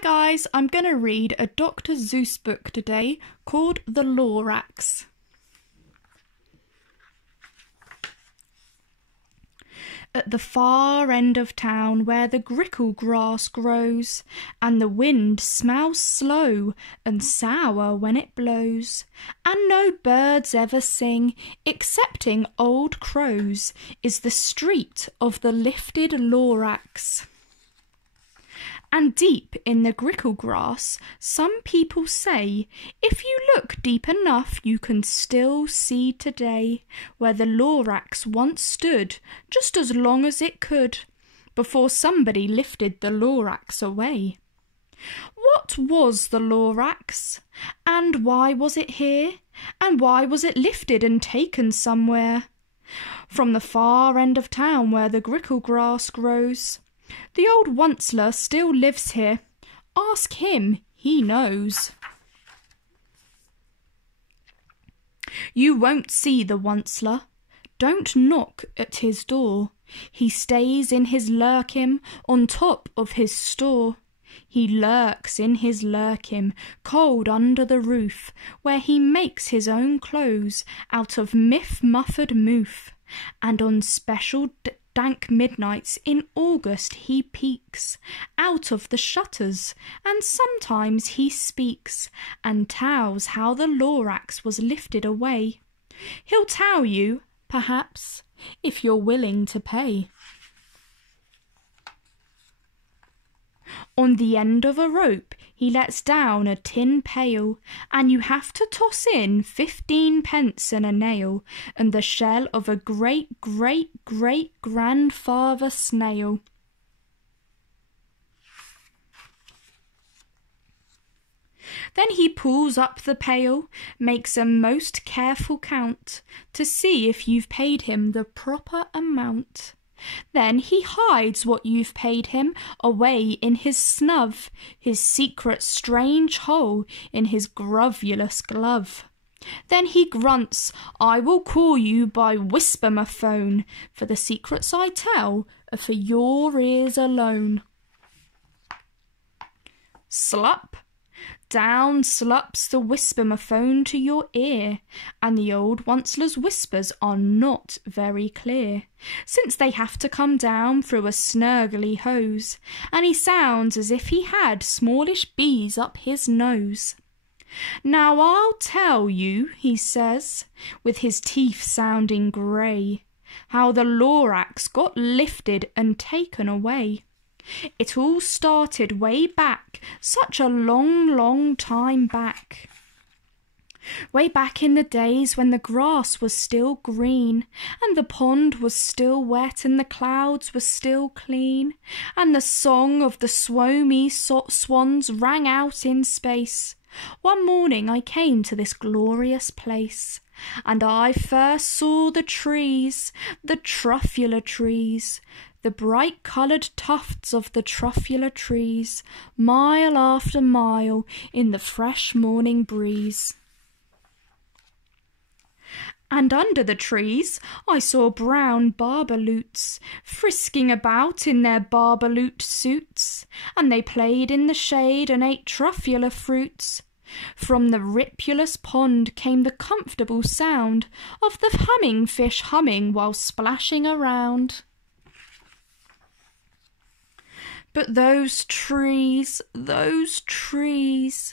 Hi guys, I'm going to read a Dr. Seuss book today called The Lorax. At the far end of town where the grickle grass grows, and the wind smells slow and sour when it blows, and no birds ever sing excepting old crows, is the street of the lifted Lorax. And deep in the grickle grass, some people say, if you look deep enough you can still see today where the Lorax once stood, just as long as it could, before somebody lifted the Lorax away. What was the Lorax? And why was it here? And why was it lifted and taken somewhere? From the far end of town where the grickle grass grows. The old Onceler still lives here. Ask him, he knows. You won't see the Onceler. Don't knock at his door. He stays in his lurkim on top of his store. He lurks in his lurkim, cold under the roof, where he makes his own clothes out of muffed moof, and on special dank midnights in August he peeks out of the shutters, and sometimes he speaks and tells how the Lorax was lifted away. He'll tell you, perhaps, if you're willing to pay. On the end of a rope he lets down a tin pail, and you have to toss in 15 pence and a nail, and the shell of a great-great-great-grandfather snail. Then he pulls up the pail, makes a most careful count, to see if you've paid him the proper amount. Then he hides what you've paid him away in his snub, his secret strange hole in his grovulous glove. Then he grunts, I will call you by whisper-my-phone, for the secrets I tell are for your ears alone. Slup! Down slups the whisper-my-phone to your ear, and the old Onceler's whispers are not very clear, since they have to come down through a snurgly hose, and he sounds as if he had smallish bees up his nose. Now I'll tell you, he says, with his teeth sounding grey, how the Lorax got lifted and taken away. It all started way back, such a long, long time back. Way back in the days when the grass was still green, and the pond was still wet, and the clouds were still clean, and the song of the swomy swans rang out in space. One morning I came to this glorious place, and I first saw the trees, the truffula trees, the bright-coloured tufts of the truffula trees, mile after mile in the fresh morning breeze. And under the trees I saw brown barbaloots, frisking about in their barbaloot suits, and they played in the shade and ate truffula fruits. From the ripulous pond came the comfortable sound of the humming fish humming while splashing around. But those trees, those truffula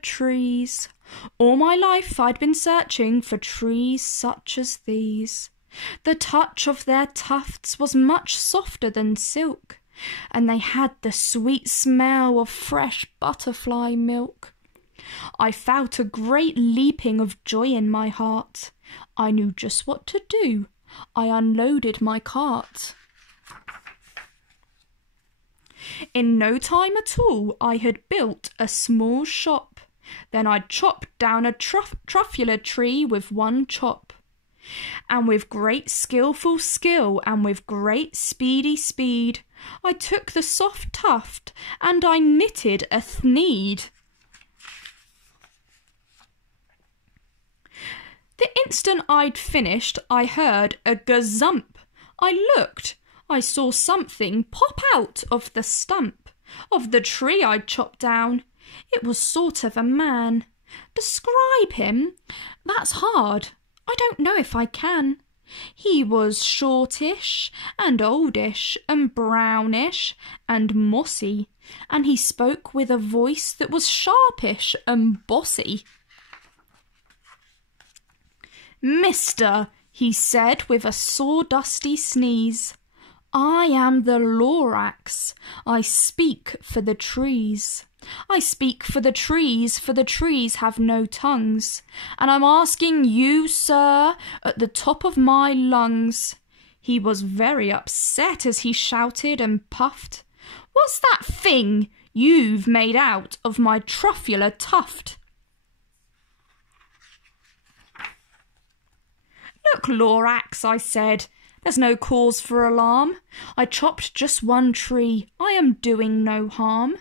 trees, all my life I'd been searching for trees such as these. The touch of their tufts was much softer than silk, and they had the sweet smell of fresh butterfly milk. I felt a great leaping of joy in my heart. I knew just what to do. I unloaded my cart. In no time at all I had built a small shop. Then I'd chopped down a truffula tree with one chop. And with great skilful skill and with great speedy speed, I took the soft tuft and I knitted a thneed. The instant I'd finished, I heard a gazump. I looked. I saw something pop out of the stump, of the tree I'd chopped down. It was sort of a man. Describe him? That's hard. I don't know if I can. He was shortish and oldish and brownish and mossy, and he spoke with a voice that was sharpish and bossy. "Mister," he said with a sawdusty sneeze, "I am the Lorax. I speak for the trees. I speak for the trees have no tongues. And I'm asking you, sir, at the top of my lungs." He was very upset as he shouted and puffed. "What's that thing you've made out of my truffular tuft?" "Look, Lorax," I said, "there's no cause for alarm. I chopped just one tree. I am doing no harm.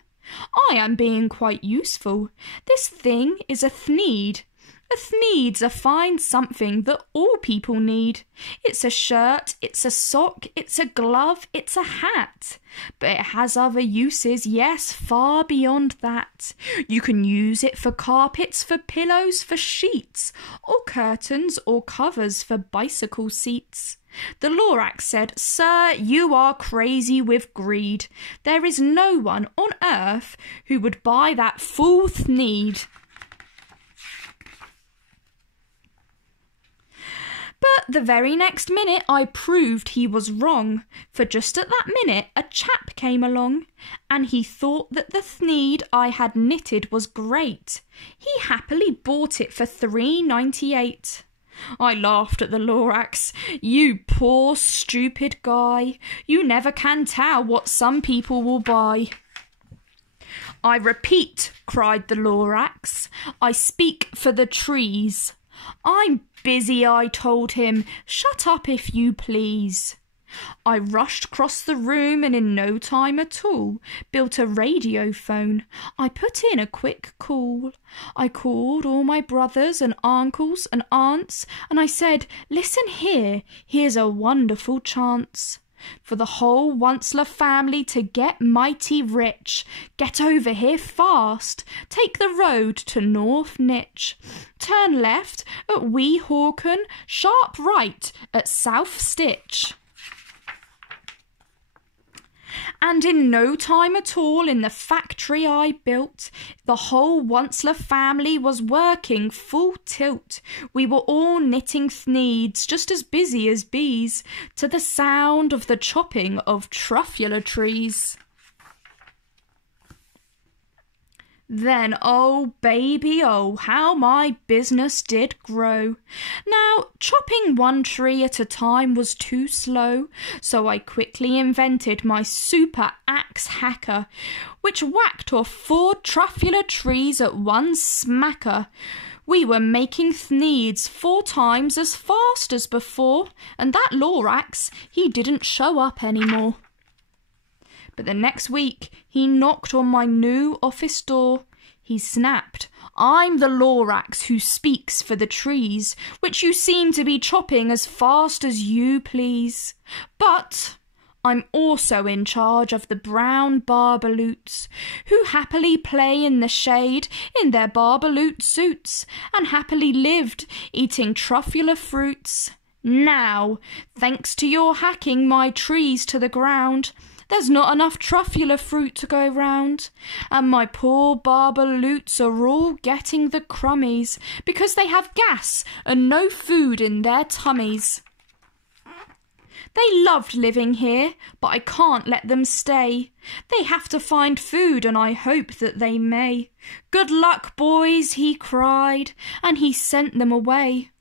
I am being quite useful. This thing is a thneed. A thneed's a fine something that all people need. It's a shirt, it's a sock, it's a glove, it's a hat. But it has other uses, yes, far beyond that. You can use it for carpets, for pillows, for sheets, or curtains or covers for bicycle seats." The Lorax said, "Sir, you are crazy with greed. There is no one on earth who would buy that fool thneed." But the very next minute I proved he was wrong, for just at that minute a chap came along, and he thought that the thneed I had knitted was great. He happily bought it for $3.98. I laughed at the Lorax. "You poor stupid guy, you never can tell what some people will buy." "I repeat," cried the Lorax, "I speak for the trees." "I'm busy," I told him. "Shut up if you please." I rushed across the room and in no time at all built a radio phone. I put in a quick call. I called all my brothers and uncles and aunts, and I said, "Listen here, here's a wonderful chance for the whole Onceler family to get mighty rich. Get over here fast. Take the road to North Nitch. Turn left at Wee Hawken, sharp right at South Stitch." And in no time at all, in the factory I built, the whole Onceler family was working full tilt. We were all knitting thneeds, just as busy as bees, to the sound of the chopping of truffular trees. Then, oh baby, oh, how my business did grow. Now, chopping one tree at a time was too slow, so I quickly invented my super axe hacker, which whacked off 4 truffular trees at one smacker. We were making thneeds 4 times as fast as before, and that Lorax, he didn't show up anymore. But the next week he knocked on my new office door. He snapped, "I'm the Lorax who speaks for the trees, which you seem to be chopping as fast as you please. But I'm also in charge of the brown barbaloots, who happily play in the shade in their barbaloot suits, and happily lived eating truffular fruits. Now, thanks to your hacking my trees to the ground, there's not enough truffular fruit to go round, and my poor barbaloots are all getting the crummies because they have gas and no food in their tummies. They loved living here, but I can't let them stay. They have to find food, and I hope that they may. Good luck, boys," he cried, and he sent them away.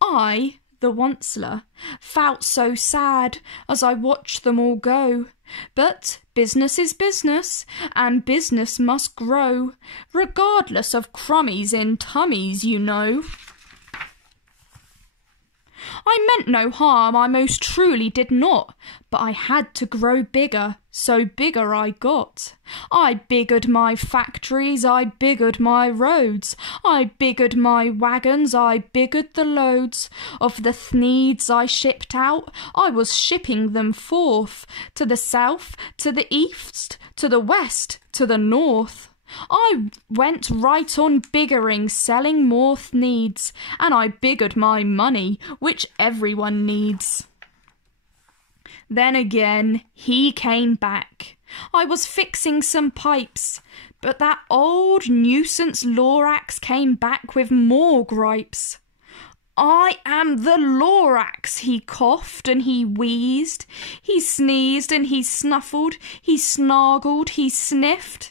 I, the Onceler, felt so sad as I watched them all go. But business is business, and business must grow, regardless of crummies in tummies, you know. I meant no harm, I most truly did not, but I had to grow bigger, so bigger I got. I biggered my factories, I biggered my roads, I biggered my wagons, I biggered the loads. Of the thneeds I shipped out, I was shipping them forth, to the south, to the east, to the west, to the north. I went right on biggering, selling more thneeds, and I biggered my money, which everyone needs. Then again he came back. I was fixing some pipes, but that old nuisance Lorax came back with more gripes. I am the Lorax, he coughed and he wheezed, he sneezed and he snuffled, he snargled, he sniffed.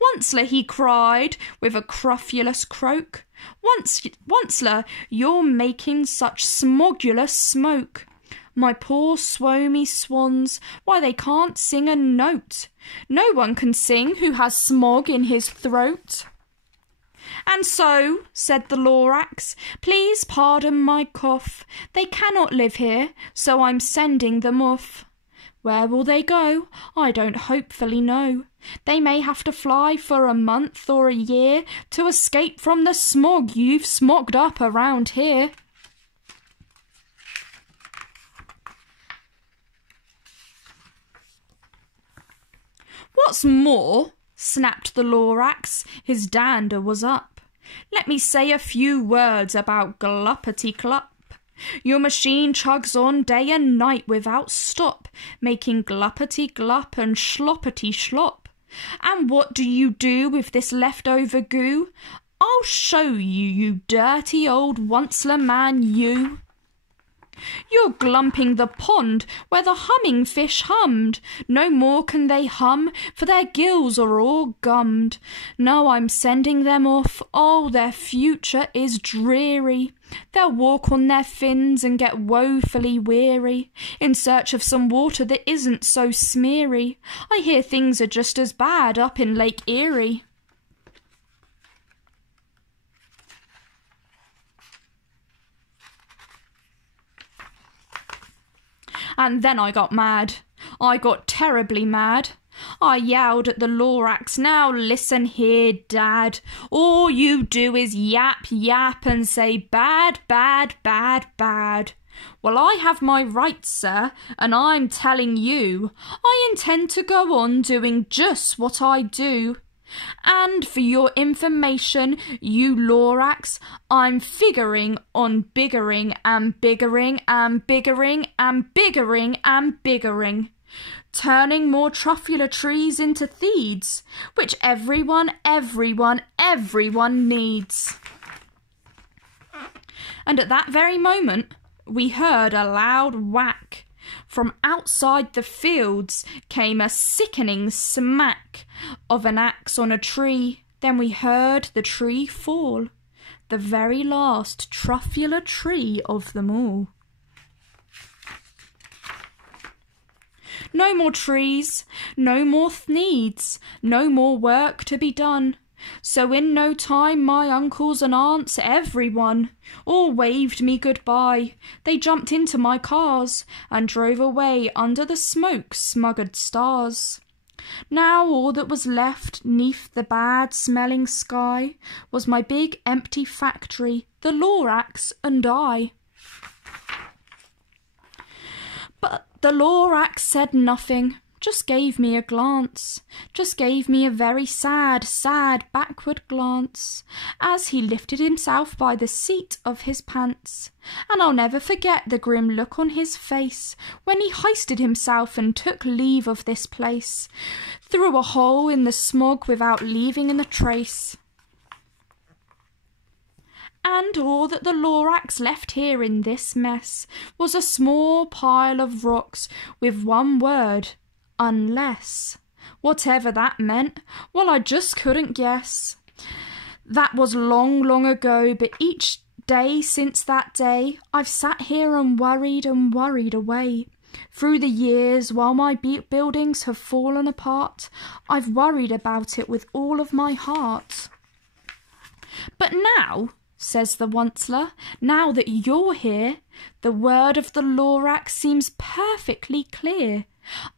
Onceler, he cried, with a crofulous croak, Onceler, you're making such smogulous smoke. My poor swomy swans, why they can't sing a note. No one can sing who has smog in his throat. And so, said the Lorax, please pardon my cough. They cannot live here, so I'm sending them off. Where will they go? I don't hopefully know. They may have to fly for a month or a year to escape from the smog you've smogged up around here. What's more, snapped the Lorax, his dander was up, let me say a few words about Gluppity-Clup. Your machine chugs on day and night without stop, making gluppity-glup and sloppity-slop. And what do you do with this leftover goo? I'll show you, you dirty old Onceler man, you. You're glumping the pond where the humming fish hummed. No more can they hum, for their gills are all gummed. No, I'm sending them off. Oh, their future is dreary. They'll walk on their fins and get woefully weary, in search of some water that isn't so smeary. I hear things are just as bad up in Lake Erie. And then I got mad. I got terribly mad. I yelled at the Lorax, now listen here, Dad. All you do is yap, yap and say bad, bad, bad, bad. Well, I have my rights, sir, and I'm telling you, I intend to go on doing just what I do. And for your information, you Lorax, I'm figuring on biggering and biggering and biggering and biggering and biggering, turning more truffula trees into theeds, which everyone needs. And at that very moment, we heard a loud whack. From outside the fields came a sickening smack of an axe on a tree. Then we heard the tree fall, the very last truffula tree of them all. No more trees, no more thneeds, no more work to be done. So in no time my uncles and aunts, everyone, all waved me goodbye. They jumped into my cars and drove away under the smoke-smuggered stars. Now all that was left 'neath the bad-smelling sky was my big empty factory, the Lorax and I. But the Lorax said nothing, just gave me a glance, just gave me a very sad, sad backward glance, as he lifted himself by the seat of his pants. And I'll never forget the grim look on his face when he hoisted himself and took leave of this place, through a hole in the smog without leaving in a trace. And all that the Lorax left here in this mess was a small pile of rocks with one word, unless. Whatever that meant, well, I just couldn't guess. That was long, long ago, but each day since that day I've sat here and worried away. Through the years, while my buildings have fallen apart, I've worried about it with all of my heart. But now, says the Onceler. Now that you're here, the word of the Lorax seems perfectly clear.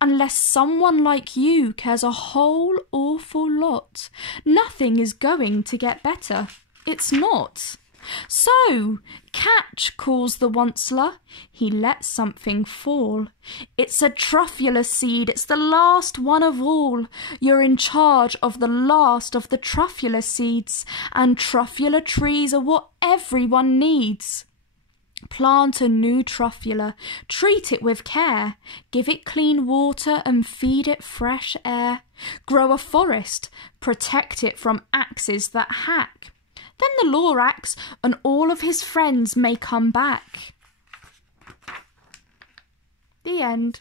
Unless someone like you cares a whole awful lot, nothing is going to get better. It's not. So, catch, calls the Onceler. He lets something fall. It's a truffula seed. It's the last one of all. You're in charge of the last of the truffula seeds, and truffula trees are what everyone needs. Plant a new truffula, treat it with care, give it clean water and feed it fresh air. Grow a forest, protect it from axes that hack. Then the Lorax and all of his friends may come back. The end.